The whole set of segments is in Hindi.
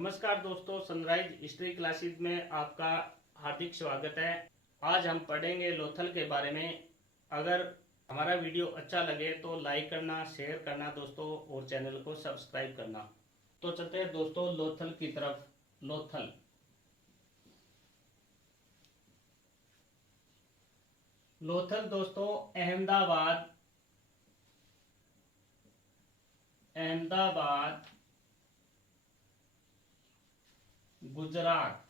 नमस्कार दोस्तों, सनराइज हिस्ट्री क्लासेस में आपका हार्दिक स्वागत है। आज हम पढ़ेंगे लोथल के बारे में। अगर हमारा वीडियो अच्छा लगे तो लाइक करना, शेयर करना दोस्तों, और चैनल को सब्सक्राइब करना। तो चलते हैं दोस्तों लोथल की तरफ। लोथल लोथल दोस्तों अहमदाबाद गुजरात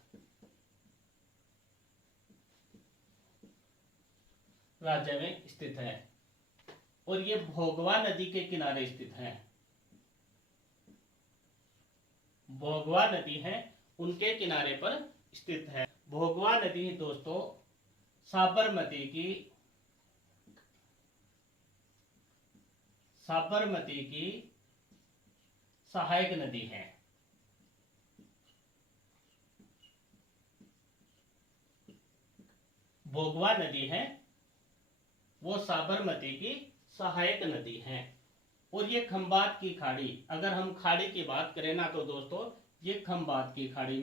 राज्य में स्थित है और ये भोगवा नदी के किनारे स्थित है। भोगवा नदी है, उनके किनारे पर स्थित है। भोगवा नदी दोस्तों साबरमती की सहायक नदी है। भोगवा नदी है वो साबरमती की सहायक नदी है। और ये खंबात की खाड़ी, अगर हम खाड़ी की बात करें ना तो दोस्तों ये खंबात की खाड़ी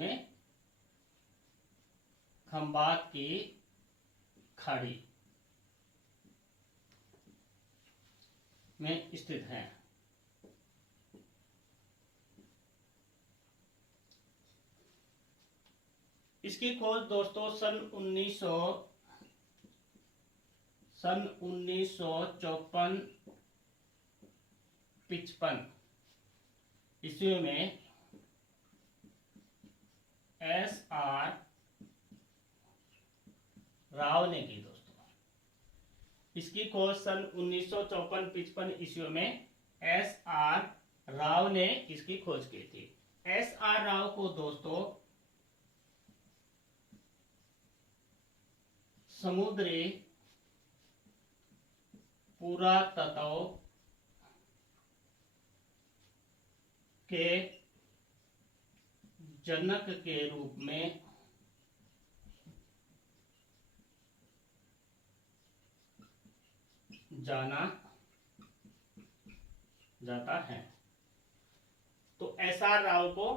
में स्थित है। इसकी खोज दोस्तों सन 1954-55 ईस्वी में S.R. राव ने की दोस्तों। इसकी खोज सन 1954-55 ईस्वी में S.R. राव ने इसकी खोज की थी। S.R. राव को दोस्तों समुद्री पुरातत्व के जनक के रूप में जाना जाता है। तो S.R. राव को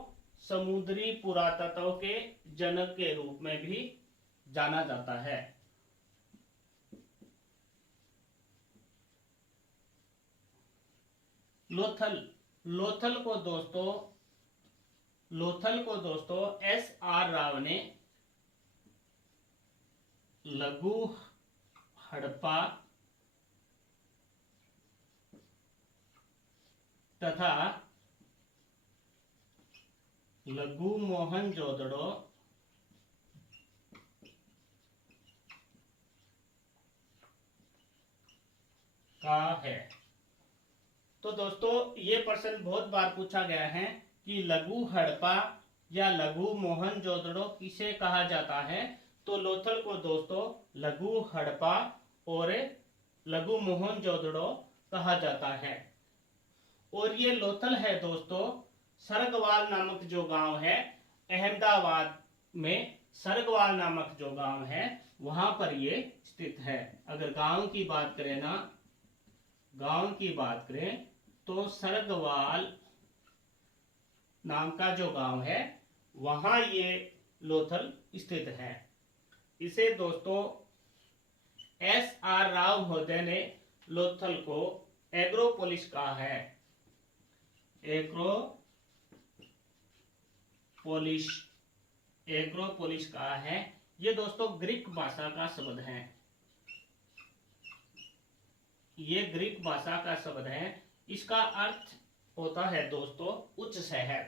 समुद्री पुरातत्व के जनक के रूप में भी जाना जाता है। लोथल को दोस्तों S.R. राव ने लघु हड़प्पा तथा लघु मोहनजोदड़ो का है। तो दोस्तों ये प्रश्न बहुत बार पूछा गया है कि लघु हड़प्पा या लघु मोहनजोदड़ो किसे कहा जाता है। तो लोथल को दोस्तों लघु हड़प्पा और लघु मोहनजोदड़ो कहा जाता है। और ये लोथल है दोस्तों सरगवाल नामक जो गांव है, अहमदाबाद में सरगवाल नामक जो गांव है वहां पर ये स्थित है। अगर गांव की बात करें तो सरगवाल नाम का जो गांव है वहां ये लोथल स्थित है। इसे दोस्तों S.R. राव महोदय ने लोथल को एग्रोपोलिस कहा है। एग्रोपोलिस कहा है। ये दोस्तों ग्रीक भाषा का शब्द है। ये ग्रीक भाषा का शब्द है। इसका अर्थ होता है दोस्तों उच्च शहर।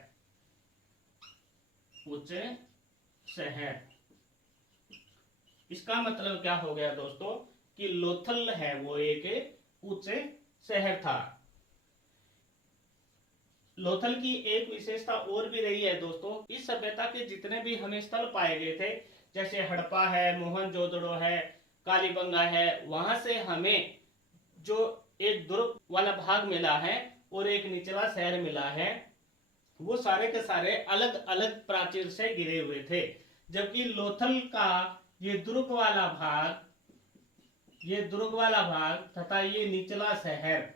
इसका मतलब क्या हो गया दोस्तों कि लोथल है वो एक उच्च शहर था। लोथल की एक विशेषता और भी रही है दोस्तों। इस सभ्यता के जितने भी हमें स्थल पाए गए थे, जैसे हड़प्पा है, मोहनजोदड़ो है, कालीबंगा है, वहां से हमें जो एक दुर्ग वाला भाग मिला है और एक निचला शहर मिला है, वो सारे के सारे अलग अलग प्राचीर से घिरे हुए थे। जबकि लोथल का ये दुर्ग वाला भाग तथा ये निचला शहर,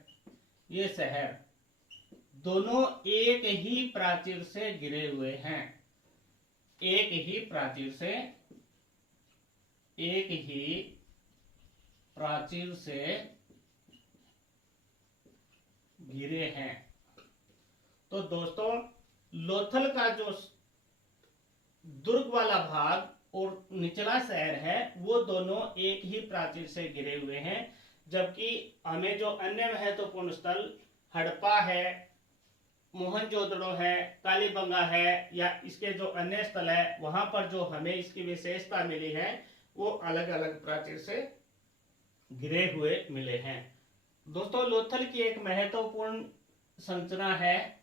ये शहर दोनों एक ही प्राचीर से घिरे हुए हैं। एक ही प्राचीर से घिरे हैं। तो दोस्तों लोथल का जो दुर्ग वाला भाग और निचला शहर है वो दोनों एक ही प्राचीर से घिरे हुए हैं, जबकि हमें जो अन्य महत्वपूर्ण स्थल हड़प्पा है, मोहनजोदड़ो है, कालीबंगा है या इसके जो अन्य स्थल है वहां पर जो हमें इसकी विशेषता मिली है वो अलग अलग प्राचीर से घिरे हुए मिले हैं। दोस्तों लोथल की एक महत्वपूर्ण संरचना है,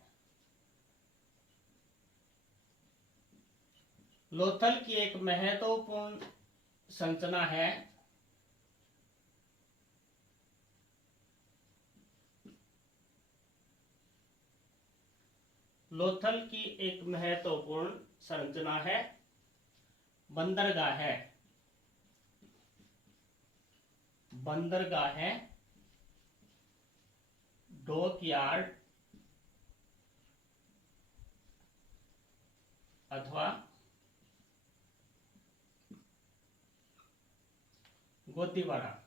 लोथल की एक महत्वपूर्ण संरचना है लोथल की एक महत्वपूर्ण संरचना है बंदरगाह है। बंदरगाह है, डॉकयार्ड अथवा गोदीवाड़ा।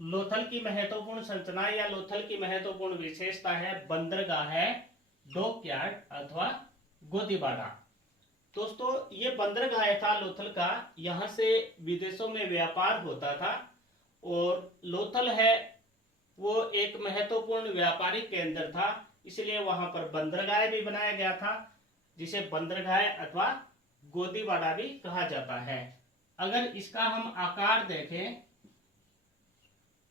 लोथल की महत्वपूर्ण संरचना या लोथल की महत्वपूर्ण विशेषता है बंदरगाह है, डॉकयार्ड अथवा गोदीवाड़ा। दोस्तों ये बंदरगाह था लोथल का, यहां से विदेशों में व्यापार होता था और लोथल है वो एक महत्वपूर्ण व्यापारिक केंद्र था, इसलिए वहां पर बंदरगाह भी बनाया गया था जिसे बंदरगाह अथवा गोदीवाड़ा भी कहा जाता है। अगर इसका हम आकार देखें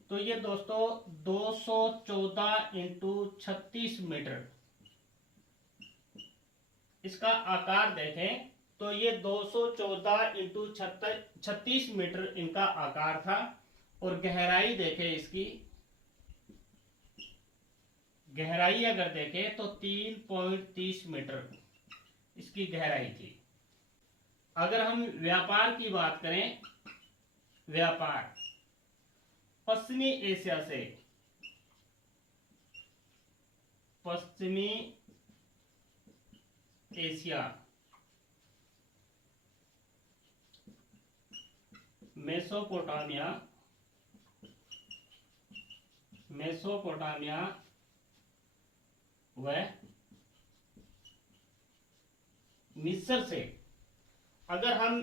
तो ये दोस्तों 214 इंटू 36 मीटर, इसका आकार देखें तो ये 214 इंटू 36 मीटर इनका आकार था। और गहराई देखें, इसकी गहराई अगर देखें तो 3.30 मीटर इसकी गहराई थी। अगर हम व्यापार की बात करें, व्यापार पश्चिमी एशिया से, पश्चिमी एशिया, मेसोपोटामिया, मेसोपोटामिया व मिस्र से, अगर हम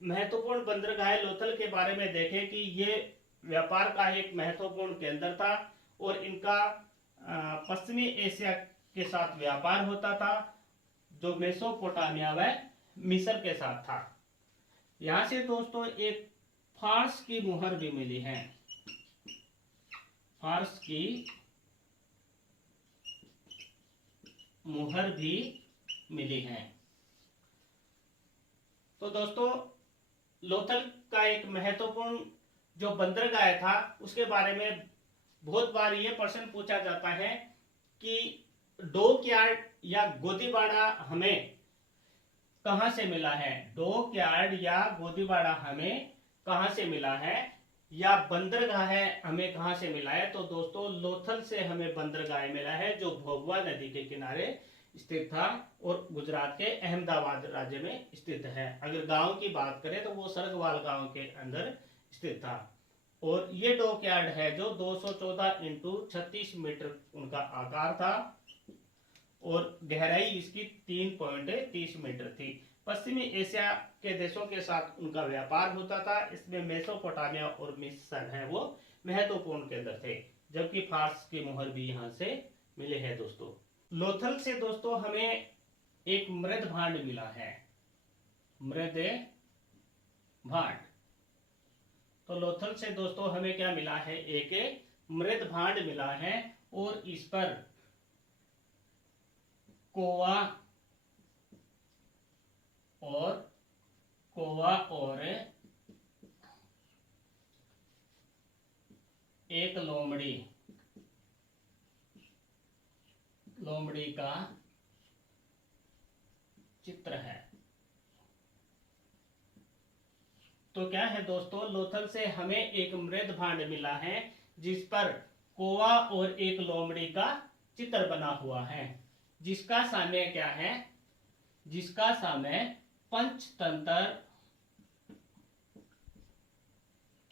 महत्वपूर्ण बंदरगाह लोथल के बारे में देखें कि ये व्यापार का एक महत्वपूर्ण केंद्र था और इनका पश्चिमी एशिया के साथ व्यापार होता था जो मेसोपोटामिया व मिस्र के साथ था। यहां से दोस्तों एक फारस की मुहर भी मिली है, फारस की मुहर भी मिली है। तो दोस्तों लोथल का एक महत्वपूर्ण जो बंदरगाह था उसके बारे में बहुत बार ये प्रश्न पूछा जाता है कि डॉकयार्ड या गोदीवाड़ा हमें कहां से मिला है, डॉकयार्ड या गोदीवाड़ा हमें कहां से मिला है या बंदरगाह हमें कहां से मिला है। तो दोस्तों लोथल से हमें बंदरगाह मिला है जो भोगवा नदी के किनारे स्थित था और गुजरात के अहमदाबाद राज्य में स्थित है। अगर गांव की बात करें तो वो सरगवाल गांव के अंदर स्थित था। और ये डॉकयार्ड है जो 214 इंटू 36 मीटर उनका आकार था और गहराई इसकी 3.30 मीटर थी। पश्चिमी एशिया के देशों के साथ उनका व्यापार होता था, इसमें मेसोपोटामिया और मिस्र है वो महत्वपूर्ण केंद्र थे, जबकि फारस की मुहर भी यहां से मिले हैं। दोस्तों लोथल से दोस्तों हमें एक मृद भांड मिला है, मृद भांड। तो लोथल से दोस्तों हमें क्या मिला है, एक मृद भांड मिला है और इस पर कोवा और एक लोमड़ी का चित्र है। तो क्या है दोस्तों, लोथल से हमें एक मृद भांड मिला है जिस पर कौवा और एक लोमड़ी का चित्र बना हुआ है, जिसका सामय क्या है, जिसका सामय पंचतंत्र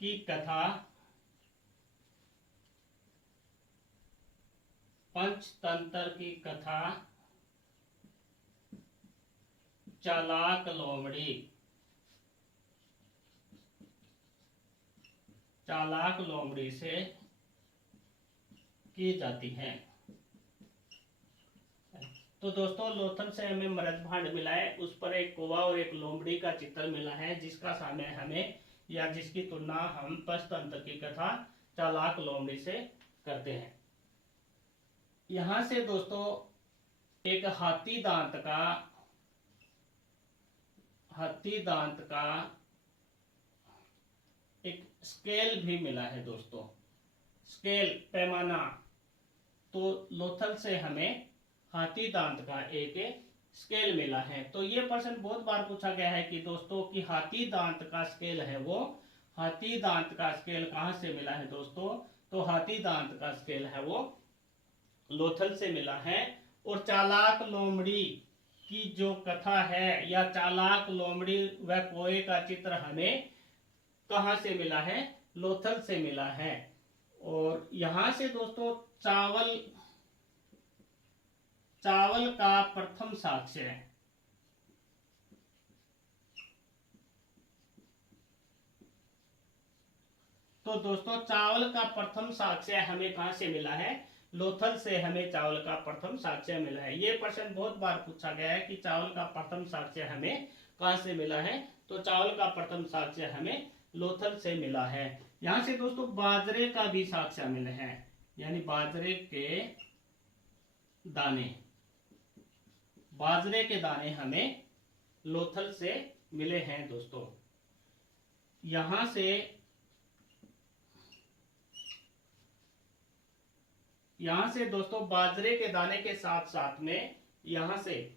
की कथा, पंचतंत्र की कथा चालाक लोमड़ी, चालाक लोमड़ी से की जाती है। तो दोस्तों लोथल से हमें मृद भांड मिला है, उस पर एक कौवा और एक लोमड़ी का चित्र मिला है, जिसका सामने हमें या जिसकी तुलना हम पंचतंत्र की कथा चालाक लोमड़ी से करते हैं। यहां से दोस्तों एक हाथी दांत का एक स्केल भी मिला है दोस्तों, स्केल पैमाना। तो लोथल से हमें हाथी दांत का एक स्केल मिला है। तो ये प्रश्न बहुत बार पूछा गया है कि दोस्तों कि हाथी दांत का स्केल है वो, हाथी दांत का स्केल कहां से मिला है दोस्तों, तो हाथी दांत का स्केल है वो लोथल से मिला है। और चालाक लोमड़ी की जो कथा है या चालाक लोमड़ी व कोए का चित्र हमें कहां से मिला है, लोथल से मिला है। और यहां से दोस्तों चावल का प्रथम साक्ष्य, तो दोस्तों चावल का प्रथम साक्ष्य हमें कहां से मिला है, लोथल से हमें चावल का प्रथम साक्ष्य मिला है। यह प्रश्न बहुत बार पूछा गया है कि चावल का प्रथम साक्ष्य हमें कहां से मिला है, तो चावल का प्रथम साक्ष्य हमें लोथल से मिला है। यहां से दोस्तों बाजरे का भी साक्ष्य मिले हैं, यानी बाजरे के दाने हमें लोथल से मिले हैं दोस्तों। यहां से दोस्तों बाजरे के दाने के साथ साथ में यहां से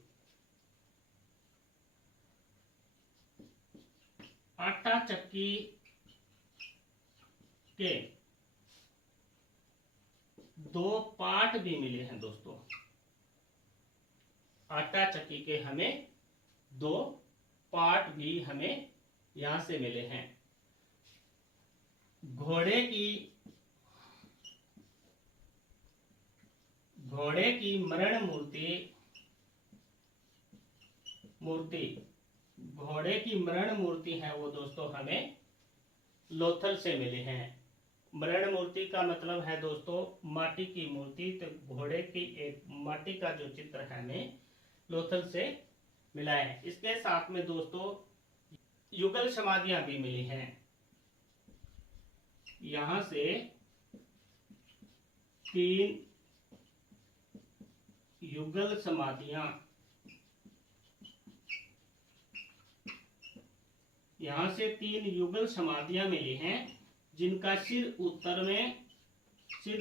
आटा चक्की के 2 पार्ट भी मिले हैं दोस्तों, आटा चक्की के हमें 2 पार्ट भी हमें यहां से मिले हैं। घोड़े की मरण मूर्ति है वो दोस्तों हमें लोथल से मिले हैं। मरण मूर्ति का मतलब है दोस्तों माटी की मूर्ति, तो घोड़े की एक माटी का जो चित्र है हमें लोथल से मिला है। इसके साथ में दोस्तों युगल समाधियां भी मिली हैं। यहां से 3 युगल समाधियां, यहां से 3 युगल समाधियां मिली हैं, जिनका सिर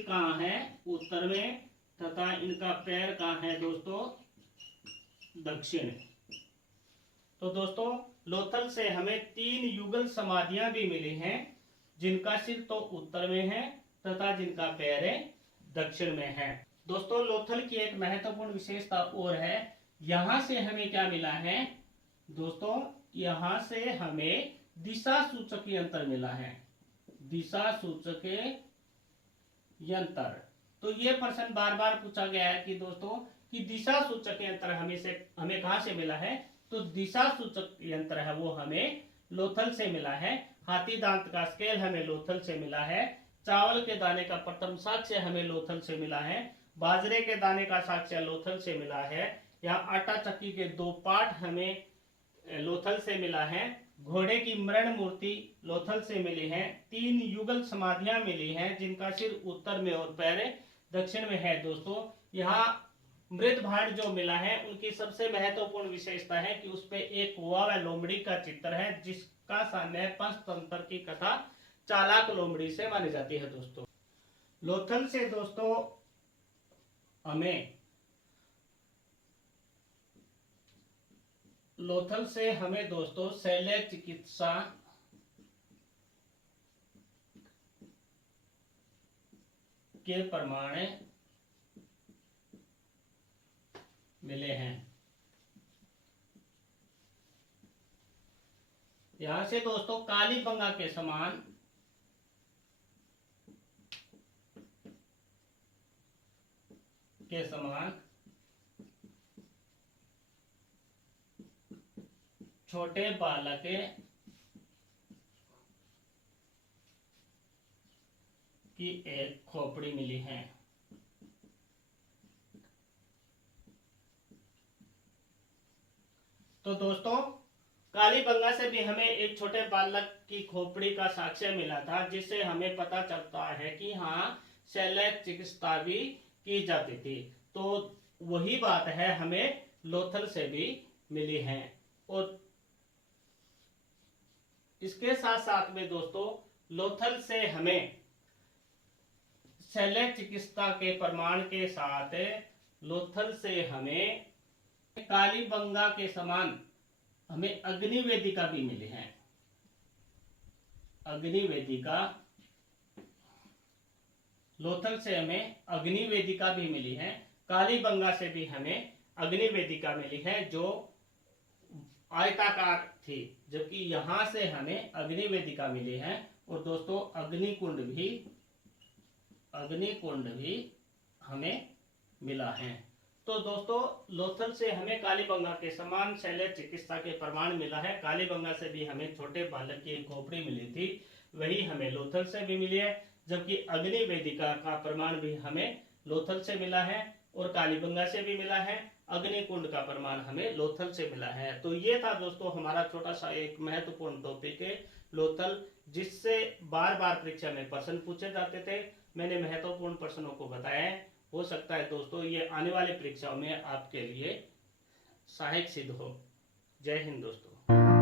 कहां है, उत्तर में, तथा इनका पैर कहां है दोस्तों, दक्षिण। तो दोस्तों लोथल से हमें 3 युगल समाधियां भी मिली हैं, जिनका सिर तो उत्तर में है तथा जिनका पैर दक्षिण में है। दोस्तों लोथल की एक महत्वपूर्ण विशेषता और है, यहां से हमें क्या मिला है दोस्तों, यहां से हमें दिशा सूचक यंत्र मिला है, दिशा सूचक यंत्र। तो ये प्रश्न बार बार पूछा गया है कि दोस्तों कि दिशा सूचक यंत्र हमें कहां से मिला है, तो दिशा सूचक यंत्र है वो हमें लोथल से मिला है। हाथी दांत का स्केल हमें लोथल से मिला है। चावल के दाने का प्रथम साक्ष्य हमें लोथल से मिला है। बाजरे के दाने का साक्ष्य लोथल से मिला है। यहाँ आटा चक्की के 2 पार्ट हमें लोथल से मिला है। घोड़े की मरण मूर्ति लोथल से मिली है। 3 युगल समाधियां मिली हैं, जिनका सिर उत्तर में और पैर दक्षिण में है। दोस्तों यहाँ मृद भांड जो मिला है उनकी सबसे महत्वपूर्ण विशेषता है कि उसपे एक कौवा व लोमड़ी का चित्र है, जिसका सामने पंचतंत्र की कथा चालाक लोमड़ी से मानी जाती है। दोस्तों लोथल से दोस्तों हमें दोस्तों शल्य चिकित्सा के प्रमाण मिले हैं। यहां से दोस्तों कालीबंगा के समान छोटे बालक की एक खोपड़ी मिली है। तो दोस्तों कालीबंगा से भी हमें एक छोटे बालक की खोपड़ी का साक्ष्य मिला था, जिससे हमें पता चलता है कि हाँ शल्य चिकित्सा भी की जाती थी। तो वही बात है हमें लोथल से भी मिली है। और इसके साथ साथ में दोस्तों लोथल से हमें शल्य चिकित्सा के प्रमाण के साथ लोथल से हमें कालीबंगा के समान हमें अग्नि वेदिका भी मिली है। अग्नि वेदिका लोथल से हमें अग्नि वेदिका भी मिली है। कालीबंगा से भी हमें अग्नि वेदिका मिली है जो आयताकार थी, जबकि यहां से हमें अग्नि वेदिका मिली है। और दोस्तों अग्निकुंड भी हमें मिला है। तो दोस्तों लोथल से हमें कालीबंगा के समान शल्य चिकित्सा के प्रमाण मिला है। कालीबंगा से भी हमें छोटे बालक की एक खोपड़ी मिली थी, वही हमें लोथल से भी मिली है। जबकि अग्नि वेदिका का प्रमाण भी हमें लोथल से मिला है और कालीबंगा से भी मिला है। अग्निकुंड का प्रमाण हमें लोथल से मिला है। तो ये था दोस्तों हमारा छोटा सा एक महत्वपूर्ण टॉपिक है लोथल, जिससे बार बार परीक्षा में प्रश्न पूछे जाते थे। मैंने महत्वपूर्ण प्रश्नों को बताया है। हो सकता है दोस्तों ये आने वाली परीक्षाओं में आपके लिए सहायक सिद्ध हो। जय हिंद दोस्तों।